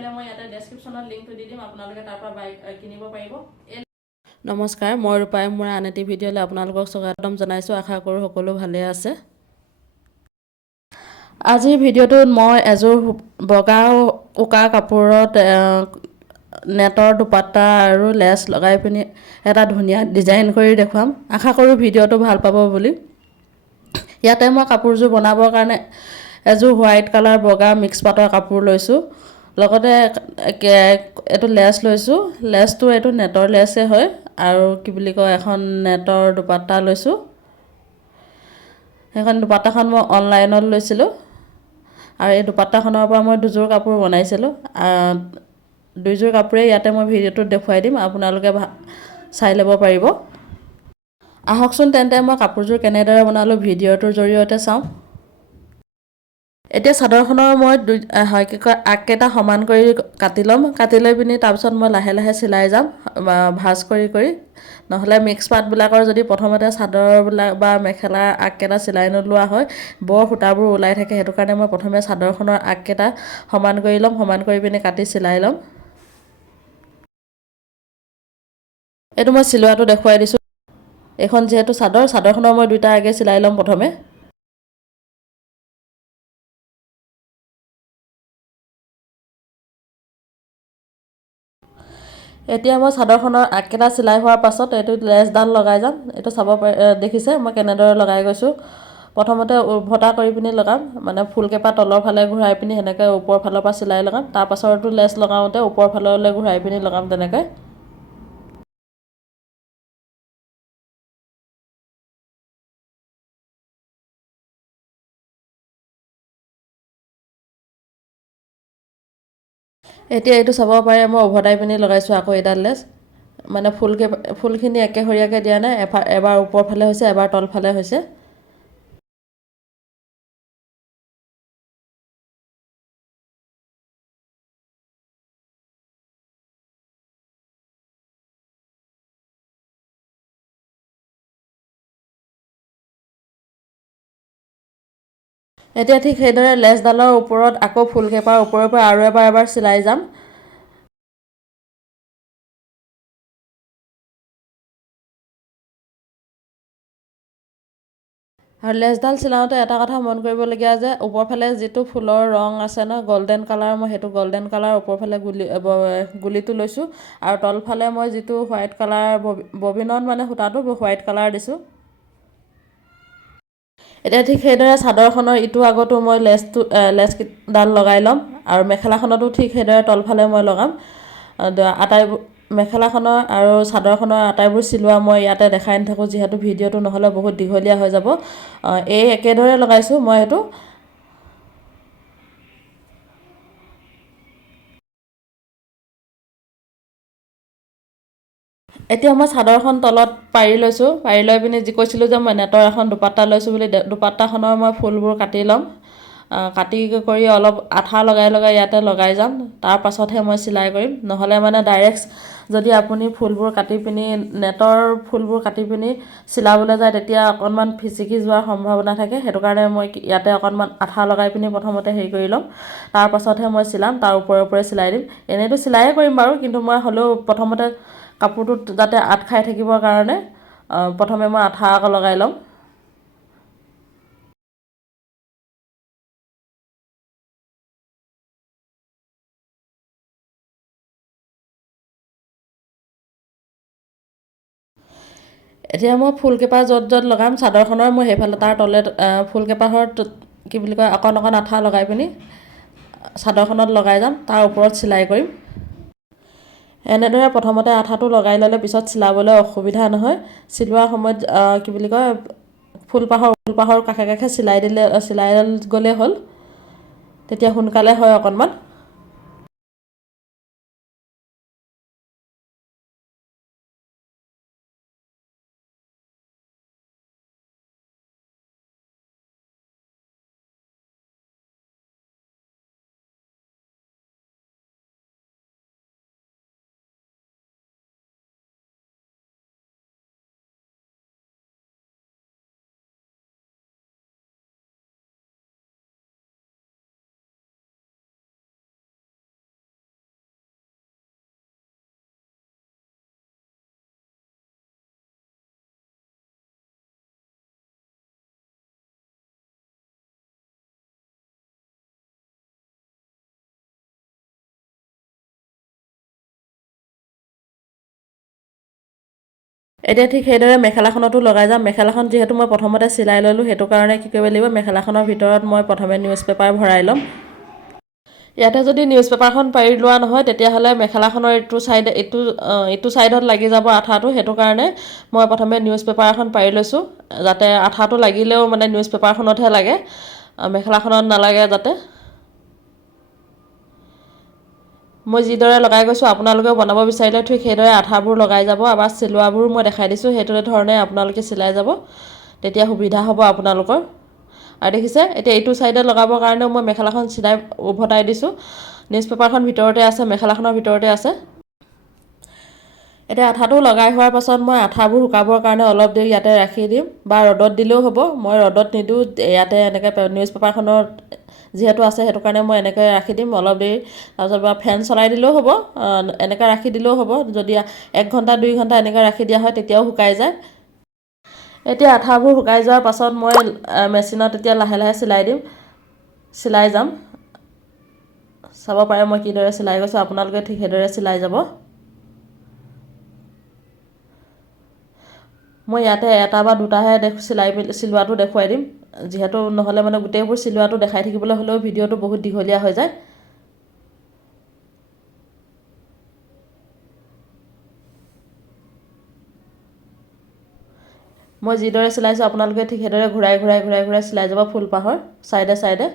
বিচাৰিলে মই ইয়াতে ডেছক্ৰিপশ্যনত লিংকটো দি দিম, আপোনালোকে তাৰ পৰা কিনিব পাৰিব। নমস্কাৰ, মই ৰূপাই। মোৰ আন এটি ভিডিঅ'লৈ আপোনালোকক স্বাগতম জনাইছোঁ। আশা কৰোঁ সকলো ভালে আছে। আজিৰ ভিডিঅ'টোত মই এযোৰ বগা উকা কাপোৰত নেটৰ দুপাট্টা আৰু লেছ লগাই পিনি এটা ধুনীয়া ডিজাইন কৰি দেখুৱাম। আশা কৰোঁ ভিডিঅ'টো ভাল পাব বুলি। ইয়াতে মই কাপোৰযোৰ বনাবৰ কাৰণে এযোৰ হোৱাইট কালাৰ বগা মিক্স পাটৰ কাপোৰ লৈছোঁ। লগতে এইটো লেছ লৈছোঁ। লেছটো এইটো নেটৰ লেছে হয় আৰু এখন নেটৰ দুপাট্টা লৈছোঁ। সেইখন দুপাট্টাখন মই অনলাইনত লৈছিলোঁ আৰু এই দুপাট্টাখনৰ পৰা মই দুযোৰ কাপোৰ বনাইছিলোঁ। দুইযোৰ কাপোৰেই ইয়াতে মই ভিডিঅ'টোত দেখুৱাই দিম, আপোনালোকে চাই ল'ব পাৰিব। আহকচোন তেন্তে মই কাপোৰযোৰ কেনেদৰে বনালোঁ ভিডিঅ'টোৰ জৰিয়তে চাওঁ। এতিয়া চাদৰখনৰ মই আগকেইটা সমান কৰি কাটি ল'ম। কাটি লৈ পিনি তাৰপিছত মই লাহে লাহে চিলাই যাম ভাঁজ কৰি কৰি। নহ'লে মিক্স পাতবিলাকৰ যদি প্ৰথমতে চাদৰবিলাক বা মেখেলাৰ আগকেইটা চিলাই নোলোৱা হয়, বৰ সূতাবোৰ ওলাই থাকে। সেইটো কাৰণে মই প্ৰথমে চাদৰখনৰ আগকেইটা সমান কৰি ল'ম, সমান কৰি পিনি কাটি চিলাই ল'ম। এইটো মই চিলোৱাটো দেখুৱাই দিছোঁ। এইখন যিহেতু চাদৰখনৰ মই দুইটা আগে চিলাই ল'ম প্ৰথমে। এতিয়া মই চাদৰখনৰ আগকেইটা চিলাই হোৱাৰ পাছত এইটো লেছডাল লগাই যাম। এইটো চাব দেখিছে মই কেনেদৰে লগাই গৈছোঁ। প্ৰথমতে উভটা কৰি পিনি লগাম, মানে ফুলকেইপাহ তলৰ ফালে ঘূৰাই পিনি সেনেকৈ ওপৰৰ ফালৰ পৰা চিলাই লগাম। তাৰপাছতো লেছ লগাওঁতে ওপৰ ফাললৈ ঘূৰাই পিনি লগাম তেনেকৈ। এতিয়া এইটো চাব পাৰে মই উভতাই পিনি লগাইছোঁ আকৌ এডাল লেছ। মানে ফুলখিনি একেসৰীয়াকৈ দিয়া নাই, এবাৰ ওপৰ ফালে হৈছে, এবাৰ তলফালে হৈছে। এতিয়া ঠিক সেইদৰে লেছডালৰ ওপৰত আকৌ ফুলকেইপাৰ ওপৰৰ পৰা আৰু এবাৰ চিলাই যাম। আৰু লেছডাল চিলাওঁতে এটা কথা মন কৰিবলগীয়া যে ওপৰফালে যিটো ফুলৰ ৰং আছে ন, গল্ডেন কালাৰ, মই সেইটো গল্ডেন কালাৰ ওপৰফালে গুলিটো লৈছোঁ। আৰু তলফালে মই যিটো হোৱাইট কালাৰ ববিনত মানে সূতাটো হোৱাইট কালাৰ দিছোঁ। এতিয়া ঠিক সেইদৰে চাদৰখনৰ ইটো আগতো মই লেছডাল লগাই ল'ম আৰু মেখেলাখনতো ঠিক সেইদৰে তলফালে মই লগাম। মেখেলাখনৰ আৰু চাদৰখনৰ আটাইবোৰ চিলোৱা মই ইয়াতে দেখাই নাথাকোঁ, যিহেতু ভিডিঅ'টো নহ'লে বহুত দীঘলীয়া হৈ যাব। এই একেদৰে লগাইছোঁ মই এইটো। এতিয়া মই চাদৰখন তলত পাৰি লৈছোঁ। পাৰি লৈ পিনি কৈছিলোঁ যে মই নেটৰ এখন দুপাট্টা লৈছোঁ বুলি, দুপাট্টাখনৰ মই ফুলবোৰ কাটি ল'ম। কাটি কৰি অলপ আঠা লগাই ইয়াতে লগাই যাম। তাৰ পাছতহে মই চিলাই কৰিম। নহ'লে মানে ডাইৰেক্ট যদি আপুনি নেটৰ ফুলবোৰ কাটি পিনি চিলাবলৈ যায়, তেতিয়া অকণমান ফিচিকি যোৱাৰ সম্ভাৱনা থাকে। সেইটো কাৰণে মই ইয়াতে অকণমান আঠা লগাই পিনি প্ৰথমতে হেৰি কৰি ল'ম। তাৰ পাছতহে মই চিলাম, তাৰ ওপৰে চিলাই দিম। এনেইতো চিলাইয়ে কৰিম বাৰু, কিন্তু মই হ'লেও প্ৰথমতে কাপোৰটোত যাতে আঁট খাই থাকিবৰ কাৰণে প্ৰথমে মই আঠা আকৌ লগাই ল'ম। এতিয়া মই ফুলকেইপাহ য'ত লগাম চাদৰখনৰ, মই সেইফালে তাৰ তলে ফুলকেইপাহৰ অকণ আঠা লগাই পিনি চাদৰখনত লগাই যাম, তাৰ ওপৰত চিলাই কৰিম। এনেদৰে প্ৰথমতে আঠাটো লগাই ল'লে পিছত চিলাবলৈ অসুবিধা নহয়। চিলোৱাৰ সময়ত ফুলপাহৰ কাষে কাষে চিলাই গ'লেই হ'ল, তেতিয়া সোনকালে হয় অকণমান। এতিয়া ঠিক সেইদৰে মেখেলাখনতো লগাই যাম। মেখেলাখন যিহেতু মই প্ৰথমতে চিলাই ল'লোঁ, সেইটো কাৰণে কি কৰিব লাগিব, মেখেলাখনৰ ভিতৰত মই প্ৰথমে নিউজ পেপাৰ ভৰাই ল'ম। ইয়াতে যদি নিউজ পেপাৰখন পাৰি লোৱা নহয়, তেতিয়াহ'লে মেখেলাখনৰ ইটো ছাইডত লাগি যাব আঠাটো। সেইটো কাৰণে মই প্ৰথমে নিউজ পেপাৰ এখন পাৰি লৈছোঁ, যাতে আঠাটো লাগিলেও মানে নিউজ পেপাৰখনতহে লাগে, মেখেলাখনত নালাগে যাতে। মই যিদৰে লগাই গৈছোঁ, আপোনালোকেও বনাব বিচাৰিলে ঠিক সেইদৰে আঠাবোৰ লগাই যাব। আবাৰ চিলোৱাবোৰো মই দেখাই দিছোঁ, সেইটো ধৰণে আপোনালোকে চিলাই যাব, তেতিয়া সুবিধা হ'ব আপোনালোকৰ। আৰু দেখিছে, এতিয়া এইটো ছাইডে লগাবৰ কাৰণেও মই মেখেলাখন চিলাই উভতাই দিছোঁ। নিউজ পেপাৰখন ভিতৰতে আছে, মেখেলাখনৰ ভিতৰতে আছে। এতিয়া আঠাটো লগাই হোৱাৰ পাছত মই আঠাবোৰ শুকাবৰ কাৰণে অলপ দেৰি ইয়াতে ৰাখি দিম, বা ৰ'দত দিলেও হ'ব। মই ৰ'দত নিদিওঁ, ইয়াতে এনেকৈ নিউজ পেপাৰখনত যিহেতু আছে, সেইটো কাৰণে মই এনেকৈ ৰাখি দিম অলপ দেৰি। তাৰপিছত বা ফেন চলাই দিলেও হ'ব, এনেকৈ ৰাখি দিলেও হ'ব। যদি 1 ঘণ্টা 2 ঘণ্টা এনেকৈ ৰাখি দিয়া হয়, তেতিয়াও শুকাই যায়। এতিয়া আঠাবোৰ শুকাই যোৱাৰ পাছত মই মেচিনত এতিয়া লাহে লাহে চিলাই যাম। চাব পাৰে মই কিদৰে চিলাই গৈছোঁ, আপোনালোকে ঠিক সেইদৰে চিলাই যাব। মই ইয়াতে এটা বা দুটাহে চিলোৱাটো দেখুৱাই দিম, যিহেতু নহ'লে মানে গোটেইবোৰ চিলোৱাটো দেখাই থাকিবলৈ হ'লেও ভিডিঅ'টো বহুত দীঘলীয়া হৈ যায়। মই যিদৰে চিলাইছোঁ, আপোনালোকে ঠিক সেইদৰে ঘূৰাই চিলাই যাব ফুলপাহৰ চাইডে।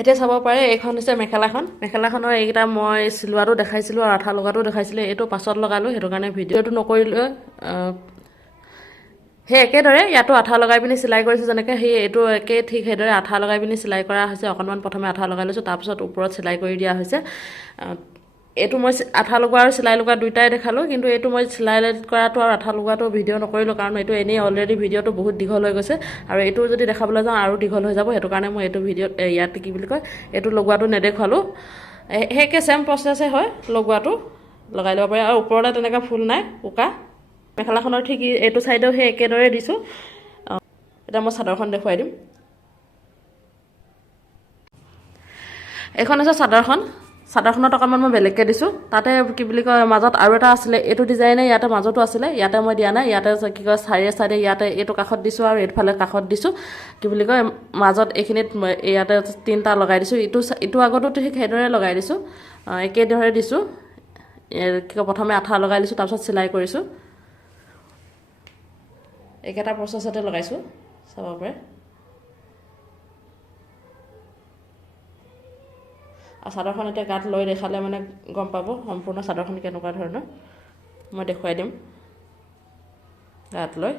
এতিয়া চাব পাৰে, এইখন হৈছে মেখেলাখনৰ এইকেইটা মই চিলোৱাটো দেখাইছিলোঁ আৰু আঠা লগাটো দেখাইছিলোঁ। এইটো পাছত লগালোঁ, সেইটো কাৰণে ভিডিঅ'টো নকৰিলোঁ। সেই একেদৰে ইয়াতো আঠা লগাই পিনি চিলাই কৰিছোঁ, যেনেকৈ এইটো ঠিক সেইদৰে আঠা লগাই পিনি চিলাই কৰা হৈছে। অকণমান প্ৰথমে আঠা লগাই লৈছোঁ, তাৰপিছত ওপৰত চিলাই কৰি দিয়া হৈছে। এইটো মই আঠা লগোৱা আৰু চিলাই লগোৱা দুয়োটাই দেখালোঁ, কিন্তু এইটো মই চিলাই কৰাটো আৰু আঠা লগোৱাটো ভিডিঅ' নকৰিলোঁ, কাৰণ এইটো এনেই অলৰেডি ভিডিঅ'টো বহুত দীঘল হৈ গৈছে, আৰু এইটো যদি দেখাবলৈ যাওঁ আৰু দীঘল হৈ যাব। সেইটো কাৰণে মই এইটো ভিডিঅ'ত ইয়াত এইটো লগোৱাটো নেদেখুৱালোঁ। সেই ছেম প্ৰচেছে হয়, লগোৱাটো লগাই ল'ব পাৰে। আৰু ওপৰতে তেনেকৈ ফুল নাই, উকা। মেখেলাখনৰ ঠিক এইটো ছাইডেও সেই একেদৰে দিছোঁ। এতিয়া মই চাদৰখন দেখুৱাই দিম। এইখন হৈছে চাদৰখনত অকণমান মই বেলেগকৈ দিছোঁ। তাতে মাজত আৰু এটা আছিলে, এইটো ডিজাইনে ইয়াতে মাজতো আছিলে, ইয়াতে মই দিয়া নাই। ইয়াতে চাইডে ইয়াতে এইটো কাষত দিছোঁ, আৰু এইফালে কাষত দিছোঁ। মাজত এইখিনিত ইয়াতে 3টা লগাই দিছোঁ। ইটো আগতো ঠিক সেইদৰে লগাই দিছোঁ, একেদৰে দিছোঁ। প্ৰথমে আঠা লগাই দিছোঁ, তাৰপিছত চিলাই কৰিছোঁ। একেটা প্ৰচেছতে লগাইছোঁ, চাব পাৰে। আৰু চাদৰখন এতিয়া গাত লৈ দেখালে মানে গম পাব সম্পূৰ্ণ চাদৰখন কেনেকুৱা ধৰণৰ। মই দেখুৱাই দিম গাত লৈ।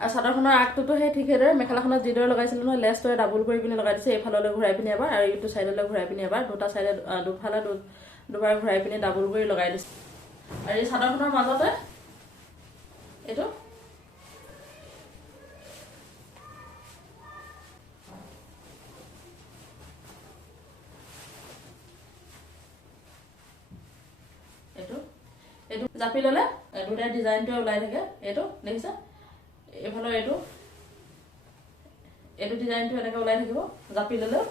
আৰু চাদৰখনৰ আগটোতো সেই ঠিক সেইদৰে মেখেলাখনত যিদৰে লগাইছিলোঁ নহয়, লেছটোৰে ডাবুল কৰি পিনি লগাই দিছোঁ। এইফাললৈ ঘূৰাই পিনি এবাৰ, আৰু ইটো ছাইডলৈ ঘূৰাই পিনি এবাৰ, দুফালে দুবাৰ ঘূৰাই পিনি ডাবুল কৰি লগাই দিছোঁ। আৰু এই চাদৰখনৰ মাজতে এইটো জাপি ল'লে দুটাই ডিজাইনটোৱে ওলাই থাকে। এইটো দেখিছে, এইফালৰ এইটো ডিজাইনটো এনেকৈ ওলাই থাকিব জাপি ল'লেও,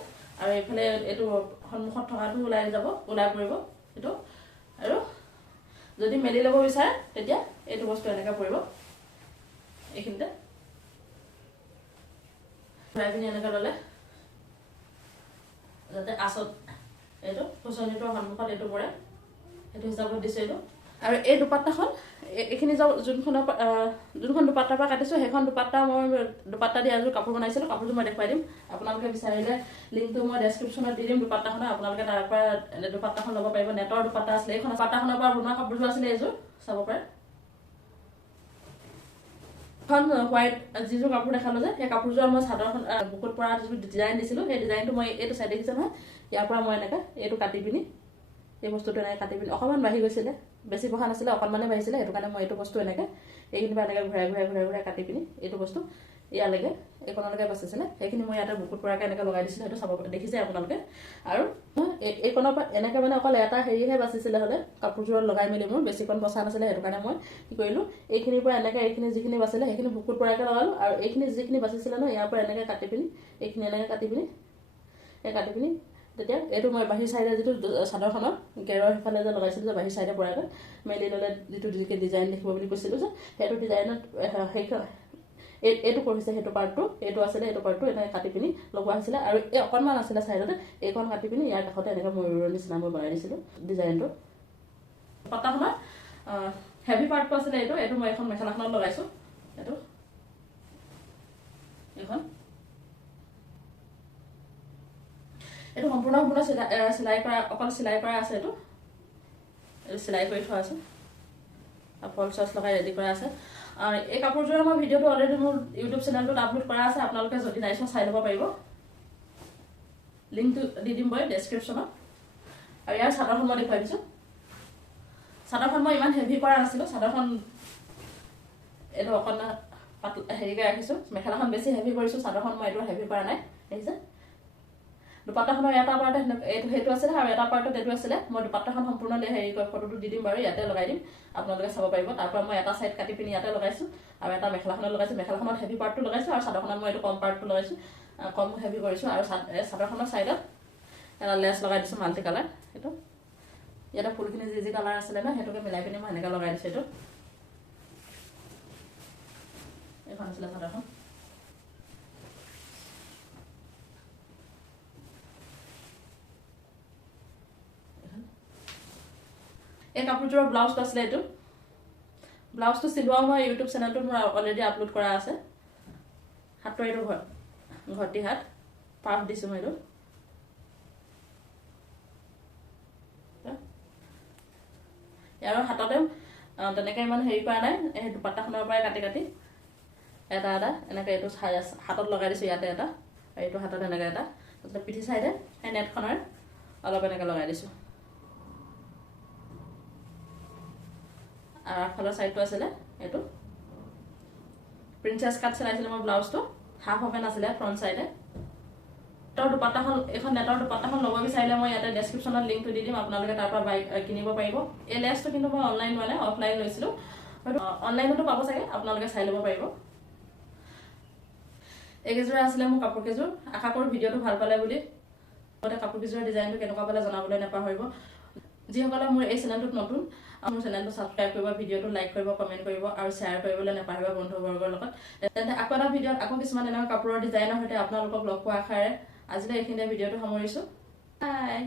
আৰু এইফালে এইটো সন্মুখত থকাটো ওলাই পৰিব এইটো। আৰু যদি মেলি ল'ব বিচাৰে, তেতিয়া এইটো বস্তু এনেকৈ পৰিব এইখিনিতে। ঘূৰাই পিনি এনেকৈ ল'লে যাতে আচত এইটো খুচনিটোৰ সন্মুখত এইটো পৰে, সেইটো হিচাপত দিছোঁ। এইটো আৰু এই দুপাট্টাখন এইখিনি যোনখন দুপাট্টাৰ পৰা কাটিছোঁ সেইখন দুপাট্টা মই দুপাট্টা দি এযোৰ কাপোৰ বনাইছিলোঁ কাপোৰযোৰ মই দেখুৱাই দিম আপোনালোকে বিচাৰিলে লিংকটো মই ডেছক্ৰিপশ্যনত দি দিম দুপাট্টাখনৰ আপোনালোকে তাৰ পৰা দুপাট্টাখন ল'ব পাৰিব নেটৰ দুপাট্টা আছিলে এইখন দুপাট্টাখনৰ পৰা বনোৱা কাপোৰযোৰ আছিলে এইযোৰ চাব পাৰে এখন হোৱাইট যিযোৰ কাপোৰ দেখালো যে সেই কাপোৰযোৰ মই চাদৰখন বুকুত পৰা যিটো ডিজাইন দিছিলোঁ সেই ডিজাইনটো মই এইটো চাই দেখিছে নহয় ইয়াৰ পৰা মই এনেকৈ এইটো কাটি পিনি এই বস্তুটো এনেকৈ কাটি পিনি অকণমান বাঢ়ি গৈছিলে বেছি বহা নাছিলে অকণমানে বাঢ়িছিলে সেইটো কাৰণে মই এইটো বস্তু এনেকৈ এইখিনি পৰা এনেকৈ ঘূৰাই কাটি পিনি এইটো বস্তু ইয়ালৈকে এইকণলৈকে বাচিছিলে সেইখিনি মই ইয়াতে বুকুত পৰাকৈ এনেকৈ লগাই দিছিলোঁ সেইটো চাব দেখিছে আপোনালোকে আৰু এইকণৰ পৰা এনেকৈ মানে অকল এটা হেৰিহে বাচিছিলে হ'লে কাপোৰযোৰত লগাই মেলি মোৰ বেছিকণ বচা নাছিলে সেইটো কাৰণে মই কি কৰিলোঁ এইখিনিৰ পৰা এনেকৈ এইখিনি যিখিনি বাচিলে সেইখিনি বুকুত পৰাকৈ লগালোঁ আৰু এইখিনি যিখিনি বাচিছিলে ন ইয়াৰ পৰা এনেকৈ কাটি পিনি এইখিনি এনেকৈ কাটি পিনি তেতিয়া এইটো মই বাহিৰ চাইডে যিটো চাদৰখনৰ গেৰৰ সিফালে যে লগাইছিলোঁ যে বাহিৰ চাইডে পৰাকৈ মেলি ল'লে যিটো ডিজাইন দেখিব বুলি কৈছিলোঁ যে সেইটো ডিজাইনত সেইখন এইটো কৰিছে সেইটো পাৰ্টটো এইটো আছিলে এইটো পাৰ্টটো এনেকৈ কাটি পিনি লগোৱা হৈছিলে আৰু এই অকণমান আছিলে চাইডতে এইখন কাটি পিনি ইয়াৰ কাষতে এনেকৈ ময়ূৰৰ নিচিনা মই বনাই দিছিলোঁ ডিজাইনটো পাতাখনৰ হেভি পাৰ্টটো আছিলে এইটো মই এখন মেখেলাখনত লগাইছোঁ এইটো সম্পূৰ্ণ চিলাই কৰা অকল চিলাই কৰা আছে এইটো চিলাই কৰি থোৱা আছে ফল চচ লগাই ৰেডি কৰা আছে এই কাপোৰযোৰৰ মই ভিডিঅ'টো অলৰেডি মোৰ ইউটিউব চেনেলটোত আপলোড কৰা আছে আপোনালোকে যদি নাই চোৱা চাই ল'ব পাৰিব লিংকটো দি দিম মই ডেছক্ৰিপশ্যনত আৰু ইয়াৰ চাদৰখন মই দেখুৱাই দিছোঁ চাদৰখন মই ইমান হেভি কৰা নাছিলোঁ চাদৰখন এইটো অকণমান হেৰিকৈ ৰাখিছোঁ মেখেলাখন বেছি হেভি কৰিছোঁ চাদৰখন মই এইটো হেভি কৰা নাই দেখিছে দুপাট্টাখনৰ এটা পাৰ্ট সেইটো আছিলে আৰু এটা পাৰ্টত এইটো আছিলে মই দুপাট্টাখন সম্পূৰ্ণ হেৰি কৰি ফটোটো দি দিম বাৰু ইয়াতে লগাই দিম আপোনালোকে চাব পাৰিব তাৰ পৰা মই এটা চাইড কাটি পিনি ইয়াতে লগাইছোঁ আৰু এটা মেখেলাখনত লগাইছোঁ মেখেলাখনত হেভি পাৰ্টটো লগাইছোঁ আৰু চাদৰখনত মই এইটো কম পাৰ্টটো লগাইছোঁ কম হেভি কৰিছোঁ আৰু চাদৰখনৰ চাইডত এটা লেছ লগাই দিছোঁ মাল্টি কালাৰ সেইটো ইয়াতে ফুলখিনি যি কালাৰ আছিলে ন সেইটোকে মিলাই পিনি মই এনেকৈ লগাই দিছোঁ এইখন আছিলে চাদৰখন এই কাপোৰযোৰৰ ব্লাউজটো আছিলে এইটো ব্লাউজটো চিলোৱাও মই ইউটিউব চেনেলটোত মোৰ অলৰেডি আপলোড কৰা আছে হাতৰ এইটো ঘৰটি হাত পাফ দিছোঁ মই এইটো ইয়াৰ হাততে তেনেকৈ ইমান হেৰি কৰা নাই এই দুপাট্টাখনৰ পৰাই কাটি এটা এনেকৈ এইটো হাতত লগাই দিছোঁ ইয়াতে এটা আৰু এইটো হাতত এনেকৈ এটা তাৰপিছত পিঠি চাইডে সেই নেটখনৰ অলপ এনেকৈ লগাই দিছোঁ আৰু আগফালৰ চাইডটো আছিলে এইটো প্ৰিন্সেছ কাট চিলাইছিলোঁ মই ব্লাউজটো হাফ অপেন আছিলে ফ্ৰণ্ট চাইডে দুপাট্টাখন এইখন নেটৰ দুপাট্টাখন ল'ব বিচাৰিলে মই ইয়াতে ডেছক্ৰিপশ্যনত লিংকটো দি দিম আপোনালোকে তাৰ পৰা কিনিব পাৰিব এই লেছটো কিন্তু মই অনলাইন লোৱা নাই অফলাইন লৈছিলোঁ হয়তো অনলাইনতো পাব চাগে আপোনালোকে চাই ল'ব পাৰিব এইকেইযোৰে আছিলে মোৰ কাপোৰকেইযোৰ আশা কৰোঁ ভিডিঅ'টো ভাল পালে বুলি লগতে কাপোৰকেইযোৰৰ ডিজাইনটো কেনেকুৱা পালে জনাবলৈ নাপাহৰিব যিসকলে মোৰ এই চেনেলটোত নতুন মোৰ চেনেলটো ছাবস্ক্ৰাইব কৰিব ভিডিঅ'টো লাইক কৰিব কমেণ্ট কৰিব আৰু শ্বেয়াৰ কৰিবলৈ নাপাহৰিব বন্ধুবৰ্গৰ লগত তেন্তে আকৌ এটা ভিডিঅ'ত আকৌ কিছুমান এনেকুৱা কাপোৰৰ ডিজাইনৰ সৈতে আপোনালোকক লগ পোৱা আশাৰে আজিলৈ এইখিনিতে ভিডিঅ'টো সামৰিছোঁ বাই